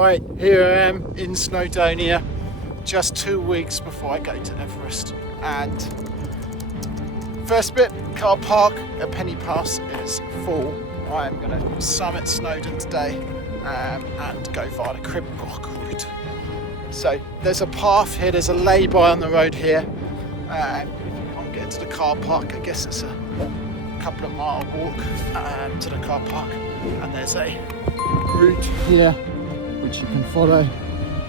Right, here I am in Snowdonia, just 2 weeks before I go to Everest. And first bit, car park at Penny Pass is full. I am going to summit Snowdon today and go via the Goch route. So there's a path here, there's a lay-by on the road here. If you can't get to the car park, I guess it's a couple of mile walk to the car park. And there's a route here which you can follow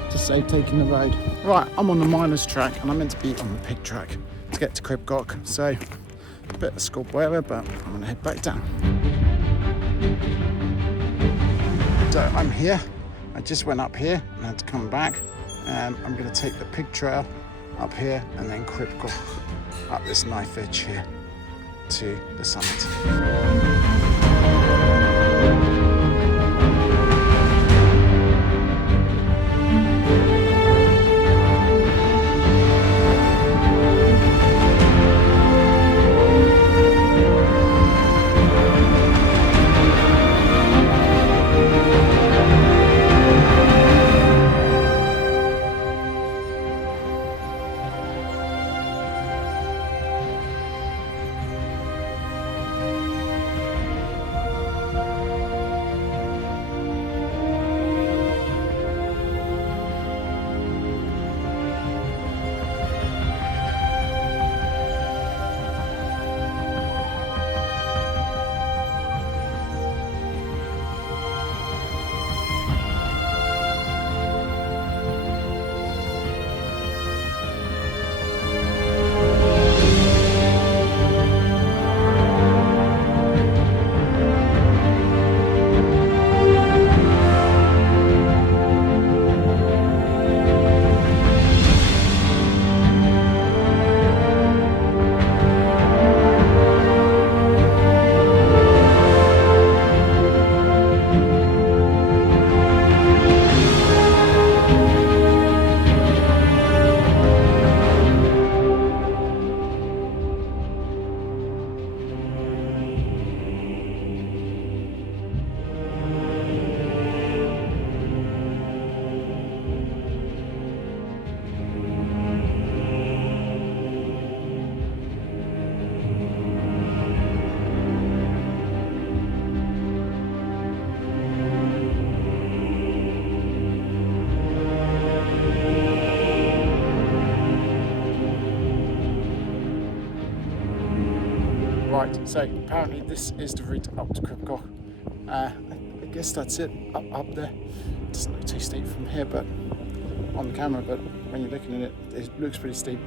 to save taking the road. Right, I'm on the miners track and I'm meant to be on the pig track to get to Goch. So a bit of school boiler, but I'm gonna head back down. So I'm here. I just went up here and had to come back. I'm gonna take the pig trail up here and then Goch up this knife edge here to the summit. Right, so apparently this is the route up to Goch. I guess that's it, up there. It doesn't look too steep from here, but on the camera, but when you're looking at it, it looks pretty steep.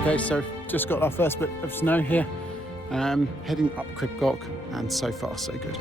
Okay, so just got our first bit of snow here, heading up Goch, and so far so good.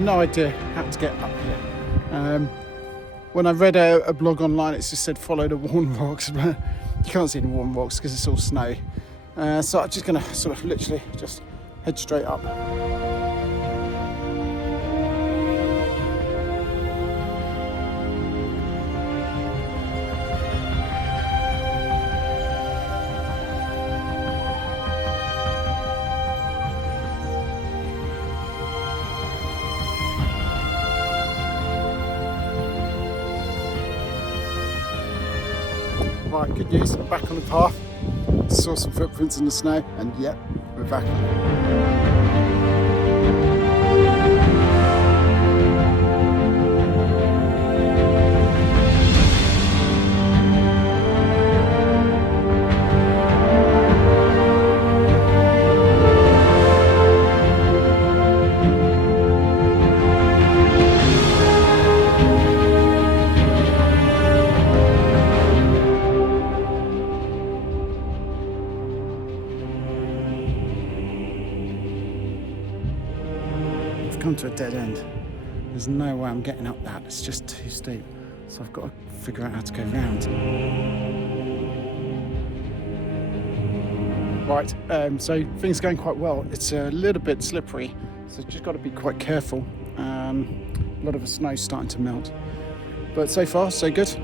No idea how to get up here. When I read a blog online, it just said follow the worn rocks, but you can't see the worn rocks because it's all snow. So I'm just going to sort of literally just head straight up. Right, good news, back on the path. Saw some footprints in the snow, and yep, we're back on it. Come to a dead end. There's no way I'm getting up that, it's just too steep. So I've got to figure out how to go round. Right, so things are going quite well. It's a little bit slippery, so just got to be quite careful. A lot of the snow's starting to melt. But so far, so good. So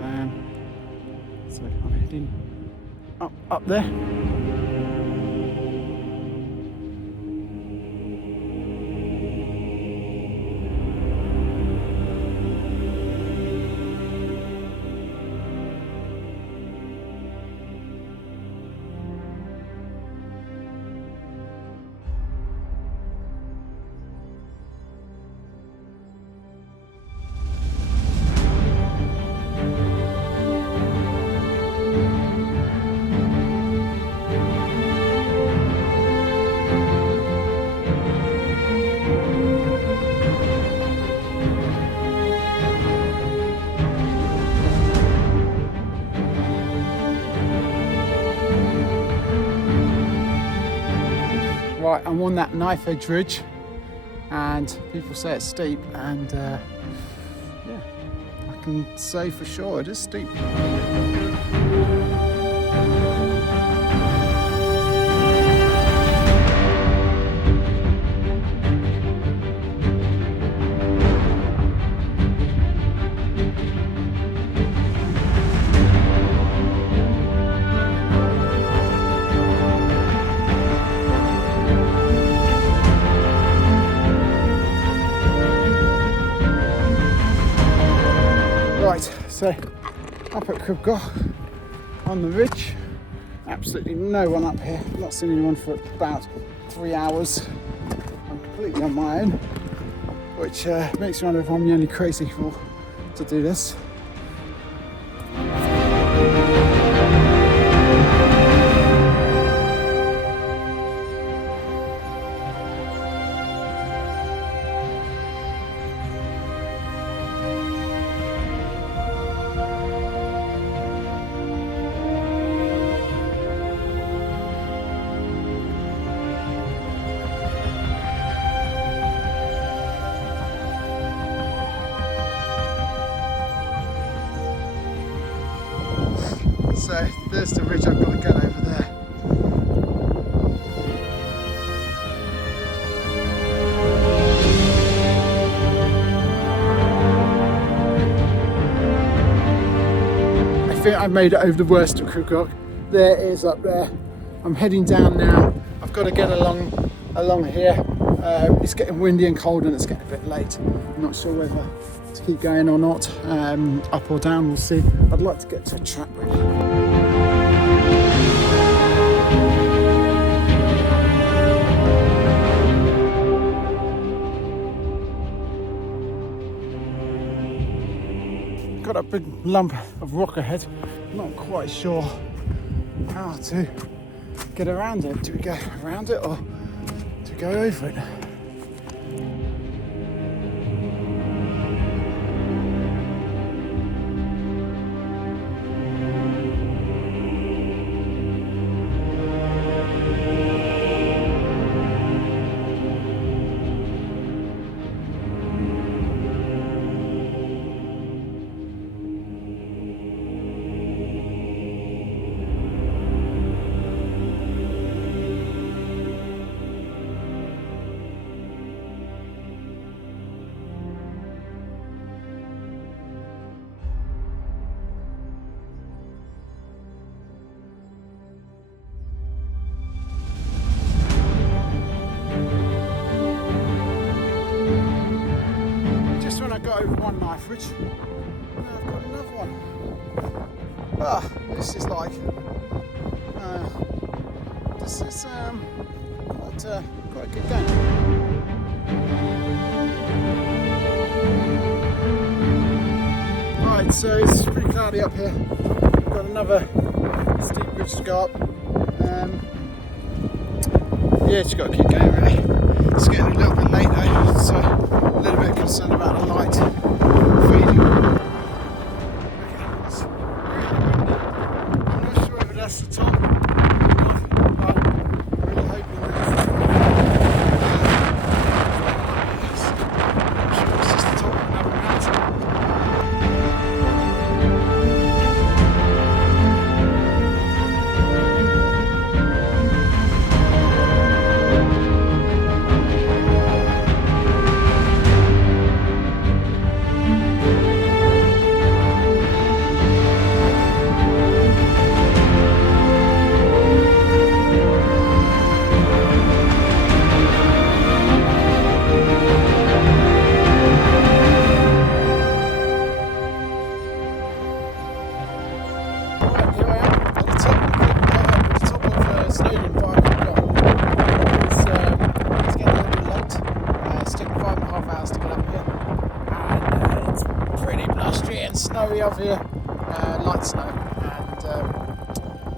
I'm heading up there. Right, I'm on that knife edge ridge, and people say it's steep, and yeah, I can say for sure it is steep. Right, so up at Goch on the ridge, absolutely no one up here, not seen anyone for about 3 hours. I'm completely on my own, which makes me wonder if I'm the only crazy fool to do this. So there's the ridge I've got to get over there. I think I've made it over the worst of Goch. There it is up there. I'm heading down now. I've got to get along here. It's getting windy and cold and it's getting a bit late. I'm not sure whether to keep going or not, up or down, we'll see. I'd like to get to a track really. Got a big lump of rock ahead, not quite sure how to get around it. Do we go around it or do we go over it? Got over one knife ridge, now I've got another one. This is like this is quite a good game. Right, so it's pretty cloudy up here. We've got another steep ridge to go up. Yeah, just got to keep going really. It's getting a little bit late though, so a little bit concerned about the light fading. Okay, it's really windy. I'm not sure whether that's the top, but I'm really hoping that it's I'm sure it's just the top of another mountain. Snowy up here, light snow, and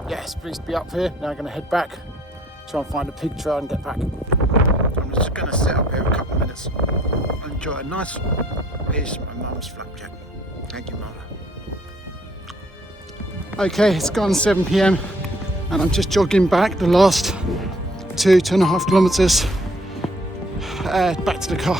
yeah, it's pleased to be up here. Now I'm going to head back, try and find a pig trail and get back. I'm just going to sit up here a couple of minutes and enjoy a nice piece of my mum's flapjack. Thank you, Mother. Okay, it's gone 7 PM and I'm just jogging back the last 2.5 kilometres back to the car.